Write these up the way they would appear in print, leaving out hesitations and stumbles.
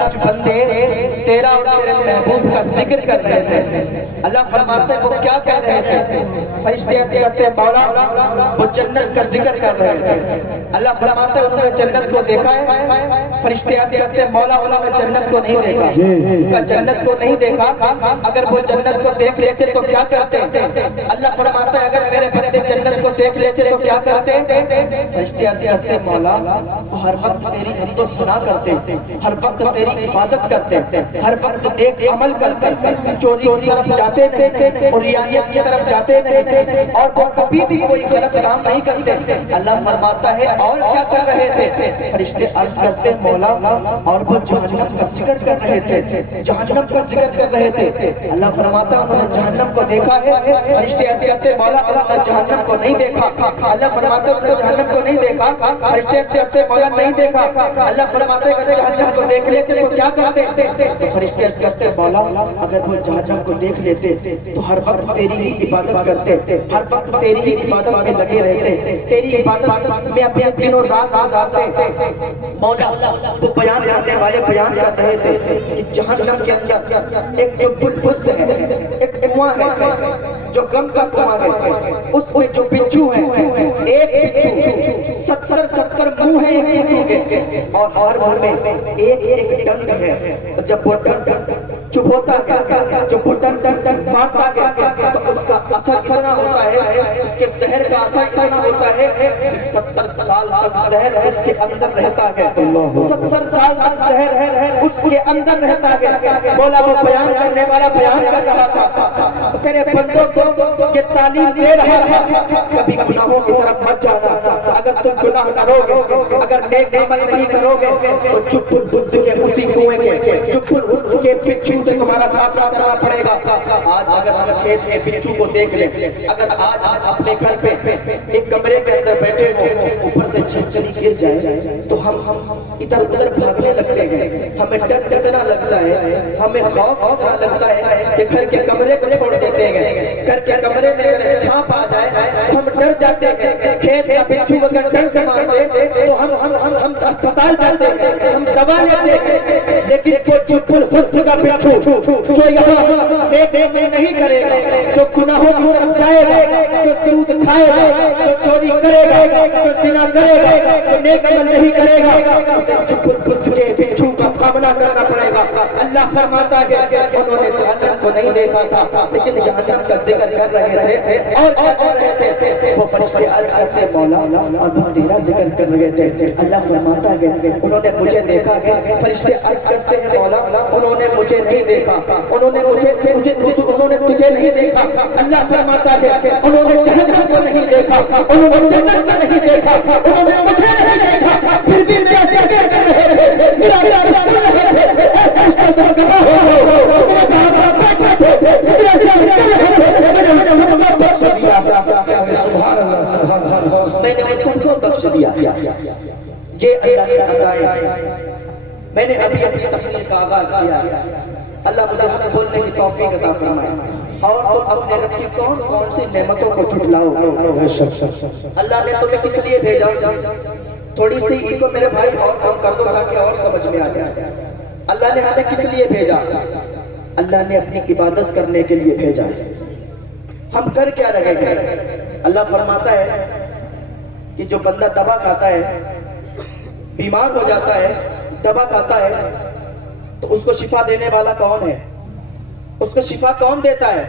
کچھ بندے تیرا اور تیرے محبوب کا ذکر کر رہے تھے. اللہ فرماتے ہیں وہ کیا کہہ رہے تھے؟ فرشتے عرض کرتے ہیں مولا وہ جنت کا ذکر کر رہے تھے. اللہ فرماتے ہیں انہوں نے جنت کو دیکھا ہے؟ فرشتے عرض کرتے ہیں مولا انہوں نے جنت کو نہیں دیکھا. جنت کو نہیں دیکھا. اگر وہ جنت کو دیکھ لیتے تو کیا کرتے؟ اللہ فرماتا ہے اگر میرے بندے جنت کو دیکھ لیتے تو کیا کرتے؟ فرشتے عرض کرتے ہیں مولا ہر وقت تیری حمد و ثنا کرتے, ہر وقت تیری عبادت کرتے, ہر وقت نیک عمل کرتے, چوری کی طرف جاتے نہیں اور ریاضیت کی طرف جاتے نہیں, اور وہ کبھی بھی کوئی غلط کام نہیں کرتے. اللہ فرماتا ہے اور کیا کر رہے تھے؟ فرشتے عرض کرتے ہیں مولا اور وہ جہنم کا ذکر کر رہے تھے, جہنم کا ذکر کر رہے تھے. اللہ فرماتا ہے انہوں نے جہنم کو دیکھا ہے؟ فرشتے عرض کرتے ہیں مولا انہوں نے جہنم کو نہیں دیکھا. اللہ فرماتا ہے انہوں نے جہنم کو نہیں دیکھا. فرشتے عرض کرتے ہیں مولا نہیں دیکھا. اللہ فرماتا ہے اگر جہنم کو دیکھ لیتے تو کیا کرتے؟ تو فرشتے عرض کرتے ہیں مولا اگر وہ جہنم کو دیکھ لیتے تو ہر وقت تیری ہی عبادت کرتے, ہر وقت تیری ہی عبادت میں لگے رہتے, تیری عبادت میں اپنے دن اور رات گزارتے. مولا وہ بیان کرنے والے بیان کر رہے تھے کہ جہنم کے اندر ایک جو بلبز ہے, ایک کنواں ہے جو غم کا کنواں ہے, اس میں جو بچھو ہے ایک بچھو 70 منہ ہے ایک بچھو کے, اور ہر منہ میں ایک ڈنک ہے. جب وہ ڈنک چبھوتا گیا, جب وہ ڈنک مارتا گیا تو اس کا اثر اتنا ہوتا ہے, اس کے زہر کا اثر اتنا ہوتا ہے کہ 70 سال تک زہر اس کے اندر رہتا ہے, 70 سال تک زہر اس کے اندر رہتا ہے. بولا وہ بیان کرنے والا بیان کر رہا تھا تیرے بندوں کو یہ تعلیم دے رہا ہے کبھی گناہوں کی طرف مت جانا. اگر تم گناہ کرو گے, اگر نیک عمل نہیں کرو گے تو چپ بدھ کے اسی کنویں کے, چپ بدھ کے بچھو سے تمہارا سامنا کرنا پڑے گا. آج اگر ہم کھیت کے بچھو کو دیکھ لیں, اگر آج اپنے گھر پہ ایک کمرے کے اندر بیٹھے ہو, اوپر سے چھلچلی گر جائے تو ہم ادھر ادھر بھاگنے لگتے ہیں, ہمیں ڈر اتنا لگتا ہے, ہمیں خوف اتنا لگتا ہے کہ گھر کے کمرے کو چھوڑ دیتے ہیں. گھر کے کمرے میں اگر سانپ آ جائے ہم ڈر جاتے ہیں. کھیت کا بچھو اگر ڈر سے مارتے تو ہم اسپتال جاتے ہیں, ہم دوا لیتے ہیں. لیکن وہ چپ الحسن کا بچھو جو یہاں نیک عمل نہیں کرے گا, جو گناہوں کی طرف جائے گا, جو سود کھائے گا, جو چوری کرے گا, جو زنا کرے گا, جو نیک عمل نہیں کرے گا, اسے چپ الحسن کے بچھو کا سامنا کرنا پڑے گا. اللہ فرماتا ہے انہوں نے جہنم کو نہیں دیکھا تھا لیکن جہنم کا ذکر کر رہے تھے اور کیا کر رہے تھے؟ وہ فرشتے عرض کرتے مولا اور وہ تیرا ذکر کر رہے تھے. اللہ فرماتا ہے انہوں نے مجھے دیکھا ہے. فرشتے عرض کرتے ہیں مولا انہوں نے مجھے نہیں دیکھا, انہوں نے تجھے نہیں دیکھا. اللہ فرماتا ہے انہوں نے جہنم کو نہیں دیکھا, انہوں نے جنت کو نہیں دیکھا, انہوں نے مجھے نہیں دیکھا, پھر بھی میرا ذکر کر رہے تھے, میرا ذکر کر رہے تھے. اے فرشتے سبحان اللہ, تیرے بابا بیٹھے تھے, تیرے ذکر کر رہے تھے, میں نے سب کو بخش دیا. سبحان اللہ, سبحان اللہ, میں نے سب کو بخش دیا. یہ اللہ کی عطائیں. میں نے ابھی اپنی تقریر کا آغاز کیا, اللہ مجھے حق بولنے کی توفیق عطا فرمائے. اور تم اپنے رب کی کون کون سی نعمتوں کو جھٹلاؤ. اللہ نے تمہیں کس لیے بھیجا؟ تھوڑی سی ایکو میرے بھائی اور کام کر دو تاکہ اور سمجھ میں آ جائے. اللہ نے ہمیں کس لیے بھیجا؟ اللہ نے اپنی عبادت کرنے کے لیے بھیجا ہے. ہم کر کیا رہے ہیں؟ اللہ فرماتا ہے کہ جو بندہ دوا کھاتا ہے, بیمار ہو جاتا ہے, دوا کھاتا ہے, تو اس کو شفا دینے والا کون ہے؟ اس کو شفا کون دیتا ہے؟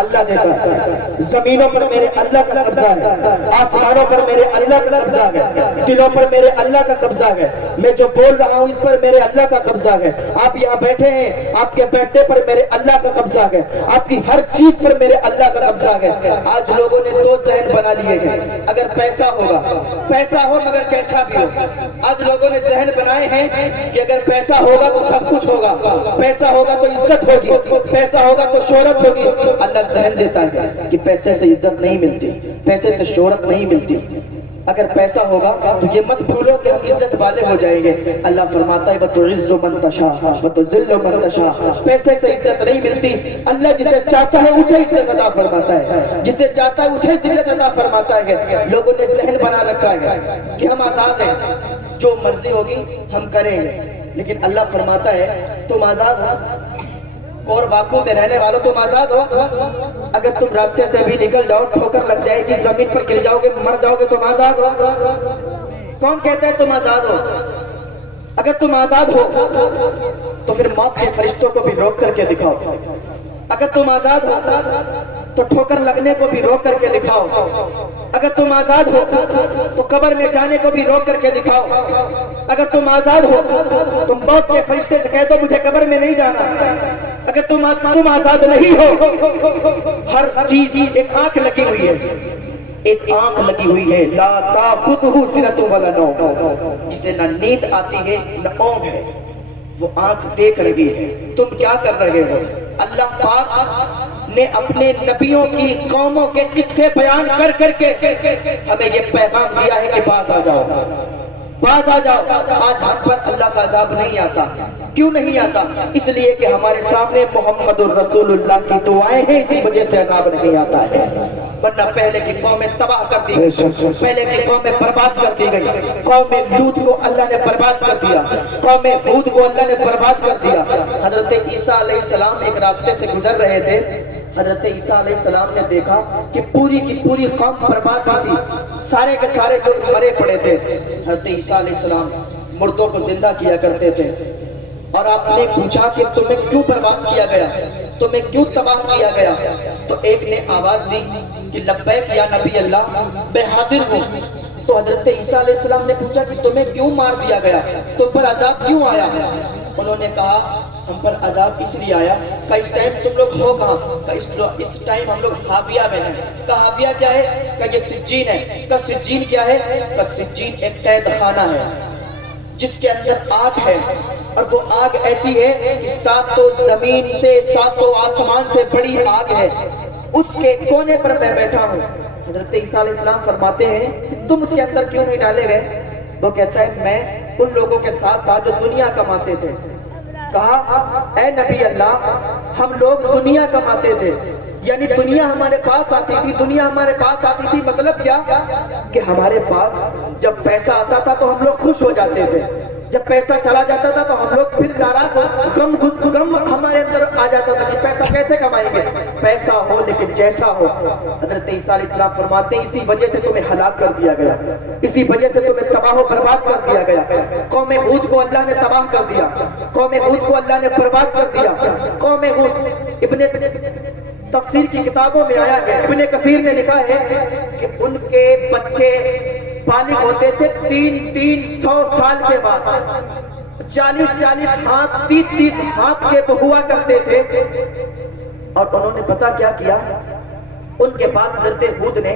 اللہ دیتا ہے. زمینوں پر میرے اللہ کا قبضہ ہے, آسمانوں پر میرے اللہ کا قبضہ ہے, دلوں پر میرے اللہ کا قبضہ ہے. میں جو بول رہا ہوں اس پر میرے اللہ کا قبضہ ہے. آپ یہاں بیٹھے ہیں, آپ کے بیٹھنے پر میرے اللہ کا قبضہ ہے. آپ کی ہر چیز پر میرے اللہ کا قبضہ ہے. آج لوگوں نے دو ذہن بنا لیے ہیں, اگر پیسہ ہوگا, پیسہ ہو مگر کیسا بھی ہو. آج لوگوں نے ذہن بنائے ہیں کہ اگر پیسہ ہوگا تو سب کچھ ہوگا, پیسہ ہوگا تو عزت ہوگی, پیسہ ہوگا تو شہرت ہوگی. اللہ ذہن دیتا ہے کہ پیسے سے عزت نہیں ملتی, پیسے سے شہرت نہیں ملتی. اگر پیسہ ہوگا تو یہ مت بھولو کہ ہم عزت والے ہو جائیں گے. اللہ فرماتا ہے وَتُعِزُّ مَن تَشَاءُ وَتُذِلُّ مَن تَشَاءُ. پیسے سے عزت نہیں ملتی. اللہ جسے چاہتا ہے اسے عزت عطا فرماتا ہے, جسے چاہتا ہے اسے ذلت عطا فرماتا ہے. لوگوں نے ذہن بنا رکھا ہے کہ ہم آزاد ہیں, جو مرضی ہوگی ہم کریں گے. لیکن اللہ فرماتا ہے تم آزاد ہو، کور باکو میں رہنے والوں تم آزاد ہو، اگر تم راستے سے بھی نکل جاؤ ٹھوکر لگ جائے گی، زمین پر گر جاؤ گے، مر جاؤ گے، تم آزاد ہو۔ کون کہتا ہے تم آزاد ہو؟ اگر تم آزاد ہو تو پھر موت کے فرشتوں کو بھی روک کر کے دکھاؤ، اگر تم آزاد ہو تو ٹھوکر لگنے کو بھی روک کر کے دکھاؤ، اگر تم آزاد ہو تو قبر میں جانے کو بھی روک کر کے دکھاؤ، اگر تم آزاد ہو تم موت کے فرشتے سے کہہ دو مجھے قبر میں نہیں جانا۔ اگر تم آزاد نہیں ہو، ہر چیز ایک آنکھ لگی ہوئی ہے، ایک آنکھ لگی ہوئی ہے، لا تاخذہ سنۃ ولا نوم، جسے نہ نیند آتی ہے نہ اونگ ہے، وہ آنکھ دیکھ رہی ہے۔ تم کیا کر رہے ہو؟ اللہ پاک نے اپنے نبیوں کی قوموں کے قصے بیان کر کر کے ہمیں یہ پیغام دیا ہے کہ باز آ جاؤ، باز آ جاؤ۔ آج ہم پر اللہ کا عذاب نہیں آتا، کیوں نہیں آتا؟ اس لیے کہ ہمارے سامنے محمد الرسول اللہ کی دعائیں ہیں، اسی وجہ سے عذاب نہیں آتا ہے، ورنہ پہلے کی قومیں تباہ کر دی گئی، پہلے کی قومیں برباد کر دی گئی۔ قوم لوط کو اللہ نے برباد کر دیا، قوم ہود کو اللہ نے برباد کر دیا۔ حضرت عیسیٰ علیہ السلام ایک راستے سے گزر رہے تھے، حضرت عیسیٰ علیہ السلام نے دیکھا کہ پوری کی پوری قوم برباد ہوئی تھی، سارے کے سارے لوگ مرے پڑے تھے۔ حضرت عیسیٰ علیہ السلام مردوں کو زندہ کیا کرتے تھے، اور آپ نے پوچھا کہ تمہیں کیوں برباد کیا گیا، تمہیں کیوں تباہ کیا گیا؟ تو ایک نے آواز دی کہ لبیک یا نبی اللہ، میں حاضر ہوں۔ تو حضرت عیسیٰ علیہ السلام نے پوچھا کہ تمہیں کیوں مار دیا گیا، تم پر عذاب کیوں آیا؟ انہوں نے کہا ہم پر عذاب اس لیے آیا کہ اس ٹائم تم لوگ ہو کہاں، کہ اس ٹائم ہم لوگ حاویہ میں ہیں۔ کہ حاویہ کیا ہے؟ کہ یہ سجین ہے۔ کہ سجین کیا ہے؟ کہ سجین ایک قید خانہ ہے جس کے اندر آگ ہے، اور وہ آگ ایسی ہے کہ ساتوں زمین سے ساتوں آسمان سے بڑی آگ ہے، اس کے کونے پر میں بیٹھا ہوں۔ حضرت عیسیٰ علیہ السلام فرماتے ہیں کہ تم اس کے اندر کیوں نہیں ڈالے گئے؟ وہ کہتا ہے میں ان لوگوں کے ساتھ تھا جو دنیا کماتے تھے۔ کہا اے نبی اللہ، ہم لوگ دنیا کماتے تھے، یعنی دنیا ہمارے پاس آتی تھی، دنیا ہمارے پاس آتی تھی، مطلب کیا کہ ہمارے پاس جب پیسہ آتا تھا تو ہم لوگ خوش ہو جاتے تھے، جب پیسہ چلا جاتا تھا تو ہم لوگ پھر ناراض ہو، غم ہمارے اندر آ جاتا تھا کہ پیسہ کیسے کمائیں گے، پیسہ ہو لیکن جیسا ہو۔ حضرت عیسیٰ علیہ السلام فرماتے ہیں اسی وجہ سے تمہیں ہلاک کر دیا گیا، اسی وجہ سے تمہیں تباہ و برباد کر دیا گیا۔ قوم ہود کو اللہ نے تباہ کر دیا، قوم ہود کو اللہ نے برباد کر دیا۔ قوم ہود، ابن تفسیر کی کتابوں میں آیا ہے، ابن کثیر نے لکھا ہے کہ ان کے بچے بالغ ہوتے تھے 300 سال کے بعد، 40 ہاتھ 30 ہاتھ کے ہوا کرتے تھے۔ اور انہوں نے پتہ کیا کیا؟ ان کے پاس حضرت ہود نے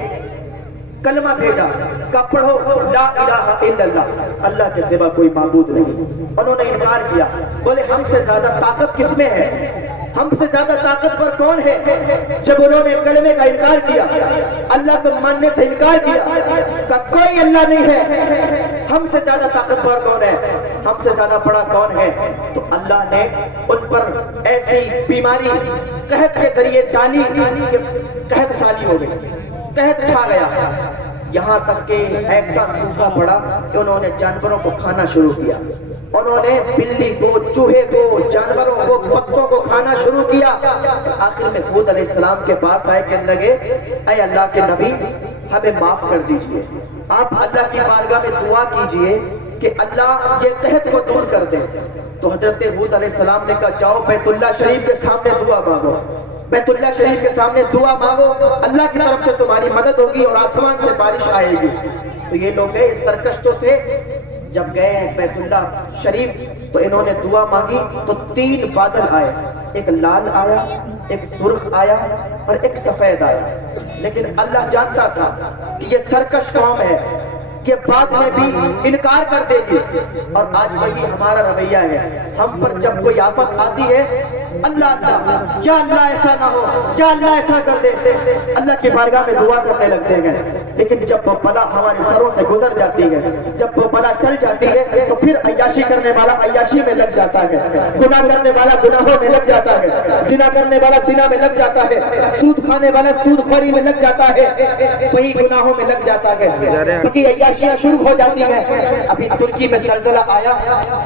کلمہ بھیجا کہ پڑھو لا الہ الا اللہ، اللہ کے سوا کوئی معبود نہیں۔ انہوں نے انکار کیا، بولے ہم سے زیادہ طاقت کس میں ہے، ہم سے زیادہ طاقتور کون ہے؟ جب انہوں نے کلمے کا انکار کیا، اللہ کو ماننے سے انکار کیا کہ کوئی اللہ نہیں ہے، ہم سے زیادہ طاقتور کون ہے، ہم سے زیادہ بڑا کون ہے، تو اللہ نے ان پر ایسی بیماری قحط کے ذریعے ڈالی کہ قحط سالی ہو گئی، قحط چھا گیا، یہاں تک کہ ایسا سوکھا پڑا کہ انہوں نے جانوروں کو کھانا شروع کیا، انہوں نے بلی کو، چوہے کو، جانوروں کو، پتوں کو کھانا شروع کیا۔ آخر میں ہود علیہ السلام کے پاس آئے، کہنے لگے اے اللہ کے نبی ہمیں معاف کر دیجئے، آپ اللہ کی بارگاہ میں دعا کیجئے کہ اللہ یہ قحط کو دور کر دے۔ تو حضرت ہود علیہ السلام نے کہا جاؤ بیت اللہ شریف کے سامنے دعا مانگو، بیت اللہ شریف کے سامنے دعا مانگو، اللہ کی طرف سے تمہاری مدد ہوگی اور آسمان سے بارش آئے گی۔ تو یہ لوگ گئے، سرکش تو تھے، جب گئے بیت اللہ شریف تو انہوں نے دعا مانگی تو 3 بادل آئے، ایک لال آیا، ایک سرخ آیا اور ایک سفید آیا۔ لیکن اللہ جانتا تھا کہ یہ سرکش قوم ہے، کہ بعد میں بھی انکار کر دے گی، اور آج وہی ہمارا رویہ ہے۔ ہم پر جب کوئی آفت آتی ہے اللہ اللہ یا اللہ ایسا نہ ہو، یا اللہ ایسا کر دے، اللہ کی بارگاہ میں دعا کرنے لگتے ہیں۔ لیکن جب وہ بلا ہمارے سروں سے گزر جاتی ہے، جب وہ بلا ٹل جاتی ہے، تو پھر عیاشی کرنے والا عیاشی میں لگ جاتا ہے، گناہ کرنے والا گناہوں میں لگ جاتا ہے، زنا کرنے والا زنا میں لگ جاتا ہے، سود کھانے والا سود خوری میں لگ جاتا ہے، وہی گناہوں میں لگ جاتا ہے، کیونکہ عیاشیاں شروع ہو جاتی ہیں۔ ابھی ترکی میں زلزلہ آیا،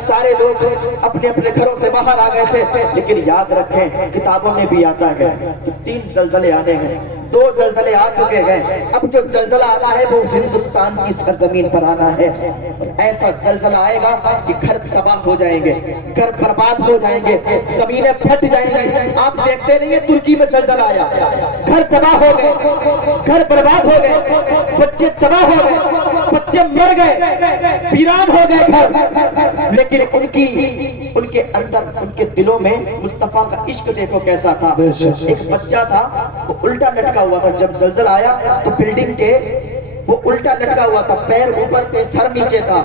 سارے لوگ اپنے اپنے گھروں سے باہر آ گئے تھے، لیکن یاد رکھیں کتابوں میں بھی آتا ہے کہ 3 زلزلے آنے ہیں، 2 زلزلے آ چکے ہیں، اب جو زلزلہ آنا ہے وہ ہندوستان کی سرزمین پر آنا ہے۔ ایسا زلزلہ آئے گا کہ گھر تباہ ہو جائیں گے، گھر برباد ہو جائیں گے، زمینیں پھٹ جائیں گی۔ آپ دیکھتے نہیں ہیں ترکی میں زلزلہ آیا، گھر تباہ ہو گئے، گھر برباد ہو گئے، بچے تباہ ہو گئے، بچے مر گئے، ویران ہو گئے گھر، لیکن ان کے اندر، ان کے دلوں میں مصطفیٰ کا عشق دیکھو کیسا تھا۔ ایک بچہ تھا، وہ الٹا لٹکا ہوا تھا، جب زلزلہ آیا تو بلڈنگ کے وہ الٹا لٹکا ہوا تھا، پیر اوپر تھے، سر نیچے تھا۔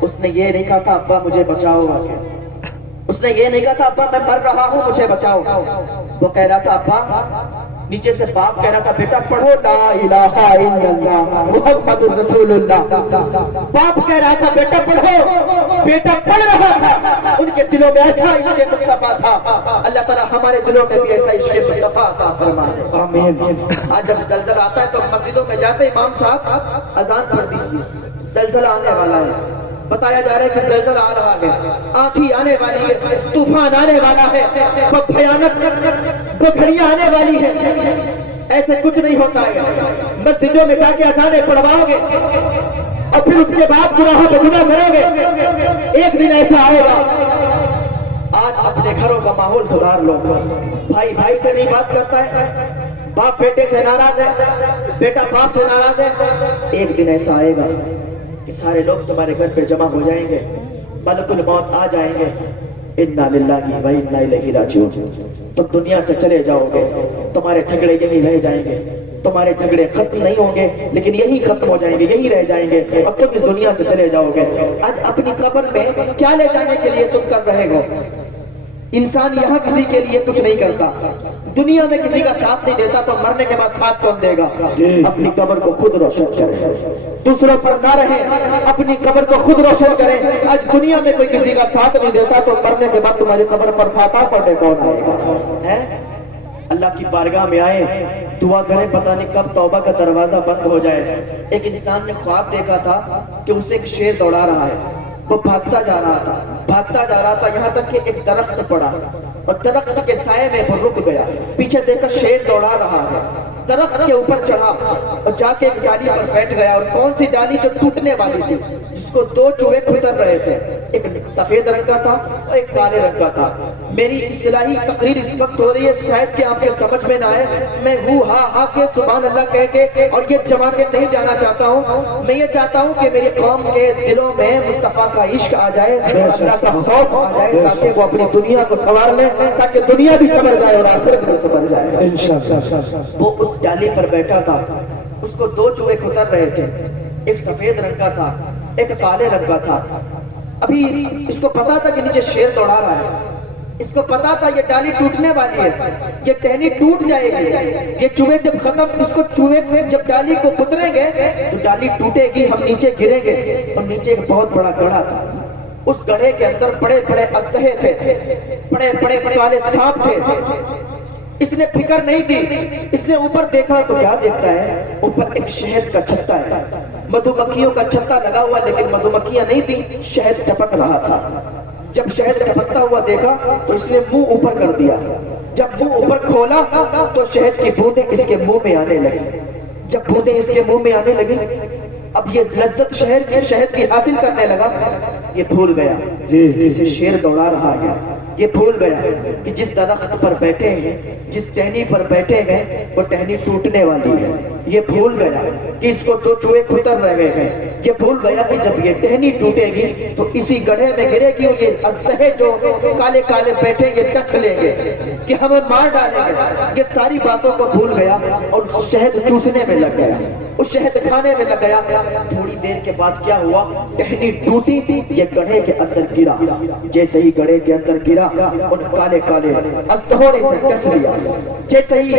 اس نے یہ نہیں کہا تھا ابا مجھے بچاؤ، اس نے یہ نہیں کہا تھا ابا میں مر رہا ہوں مجھے بچاؤ، وہ کہہ رہا تھا ابا، نیچے سے باپ کہہ رہا تھا بیٹا پڑھو لا الہ الا اللہ محمد الرسول اللہ، باپ کہہ رہا تھا بیٹا پڑھو، بیٹا پڑھ رہا تھا۔ ان کے دلوں میں ایسا عشق مصطفیٰ تھا، اللہ تعالیٰ ہمارے دلوں میں بھی ایسا عشق مصطفیٰ عطا فرما دے۔ آج جب زلزلہ آتا ہے تو مسجدوں میں جاتے امام صاحب اذان پڑھ دیجیے، زلزلہ آنے والا ہے، بتایا جا رہا ہے کہ زلزلہ آ رہا ہے، آندھی آنے والی ہے، طوفان آنے والا ہے، بہت بھیانک گھڑیاں آنے والی ہے۔ ایسے کچھ نہیں ہوتا ہے، مسجدوں میں جا کے اذانیں پڑھواؤ گے اور پھر اس کے بعد گناہوں پہ گناہ کرو گے، ایک دن ایسا آئے گا۔ آج اپنے گھروں کا ماحول سدھار لو، بھائی بھائی سے نہیں بات کرتا ہے، باپ بیٹے سے ناراض ہے، بیٹا باپ سے ناراض ہے، ایک دن ایسا آئے گا کہ سارے لوگ تمہارے گھر پہ جمع ہو جائیں گے، ملک الموت آ جائیں گے، انا للہ و انا الیہ راجعون، تم دنیا سے چلے جاؤ گے، تمہارے جھگڑے یہی رہ جائیں گے، تمہارے جھگڑے ختم نہیں ہوں گے لیکن یہی ختم ہو جائیں گے، یہی رہ جائیں گے اور تم اس دنیا سے چلے جاؤ گے۔ آج اپنی قبر میں کیا لے جانے کے لیے تم کر رہے ہو؟ انسان یہاں کسی کے لیے کچھ نہیں کرتا، دنیا میں کسی کا ساتھ نہیں دیتا تو مرنے کے بعد ساتھ کون دے گا؟ اپنی قبر کو خود روشن کریں، دوسروں پر نہ رہیں، اپنی قبر کو خود روشن کریں۔ آج دنیا میں کوئی کسی کا ساتھ نہیں دیتا تو مرنے کے بعد تمہاری قبر پر فاتحہ پڑھنے کون آئے گا؟ اللہ کی بارگاہ میں آئے، دعا کریں، پتہ نہیں کب توبہ کا دروازہ بند ہو جائے۔ ایک انسان نے خواب دیکھا تھا کہ اسے ایک شیر دوڑا رہا ہے، وہ بھاگتا جا رہا تھا یہاں تک کہ ایک درخت پڑا اور درخت کے سائے میں وہ رک گیا، پیچھے دیکھ کر شیر دوڑا رہا ہے، درخت کے اوپر چڑھا اور جا کے ایک ڈالی پر بیٹھ گیا، اور کون سی ڈالی؟ جو ٹوٹنے والی تھی، جس کو 2 چوہے کھتر رہے تھے، ایک سفید رنگ کا تھا اور ایک کالے رنگ کا تھا۔ میری اصلاحی تقریر اس وقت ہو رہی ہے، شاید کہ آپ کے سمجھ میں نہ آئے، میں ہا کے سبحان اللہ کہہ کے اور یہ جمع کے نہیں جانا چاہتا ہوں، میں یہ چاہتا ہوں کہ میری قوم کے دلوں میں مصطفیٰ کا عشق آ جائے، اللہ کا خوف آ جائے، تاکہ وہ اپنی دنیا کو سنوار لیں، تاکہ دنیا بھی سنور جائے اور آخرت بھی سنور جائے۔ وہ اس ڈالی پر بیٹھا تھا، اس کو 2 چوہے کھتر رہے تھے، ایک سفید رنگ کا تھا، ایک کالے رنگ کا تھا۔ ابھی اس کو پتا تھا کہ نیچے شیر دوڑا رہا ہے، اس کو پتا تھا یہ ڈالی ٹوٹنے والی ہے، یہ ٹہنی ٹوٹ جائے گی، یہ چوہے جب ختم، اس کو چوہے جب ڈالی کو کتریں گے تو ڈالی ٹوٹے گی، ہم نیچے گریں گے۔ اور نیچے ایک بہت بڑا گڑھا تھا، اس گڑھے کے اندر بڑے بڑے اژدہے تھے، بڑے بڑے کالے سانپ تھے۔ اس نے فکر نہیں کی، اس نے اوپر دیکھا تو کیا دیکھتا ہے؟ اوپر ایک شہد کا چھتا ہے، مدھو مکھیوں کا چھتا لگا ہوا، لیکن مدھو مکھیاں نہیں تھی، شہد ٹپک رہا تھا۔ جب شہد ٹپکتا ہوا دیکھا تو اس نے منہ اوپر کر دیا، جب منہ اوپر کھولا تو شہد کی بوندیں اس کے منہ میں آنے لگی۔ جب بوندیں اس کے منہ میں آنے لگی، اب یہ لذت شہد کی حاصل کرنے لگا، یہ بھول گیا اسے شیر دوڑا رہا ہے، یہ بھول گیا کہ جس درخت پر بیٹھے ہیں، جس ٹہنی پر بیٹھے ہیں، وہ ٹہنی ٹوٹنے والی ہے۔ یہ بھول گیا کہ اس کو 2 چوہے کھتر رہے ہیں، یہ بھول گیا کہ جب یہ ٹہنی ٹوٹے گی تو اسی گڑھے میں گرے گی اور یہ اژدہے جو کالے کالے بیٹھے یہ ڈس لیں گے۔ کہ ہمیں مار ڈالیں گے، یہ ساری باتوں کو بھول گیا اور شہد چوسنے میں لگ گیا، اس شہد کھانے میں لگ گیا۔ تھوڑی دیر کے بعد کیا ہوا، ٹہنی ٹوٹی، یہ گڑھے کے اندر گرا، جیسے ہی گڑھے کے اندر گرا ان کالے کالے ہتھوڑے سے کس لیا، جیسے ہی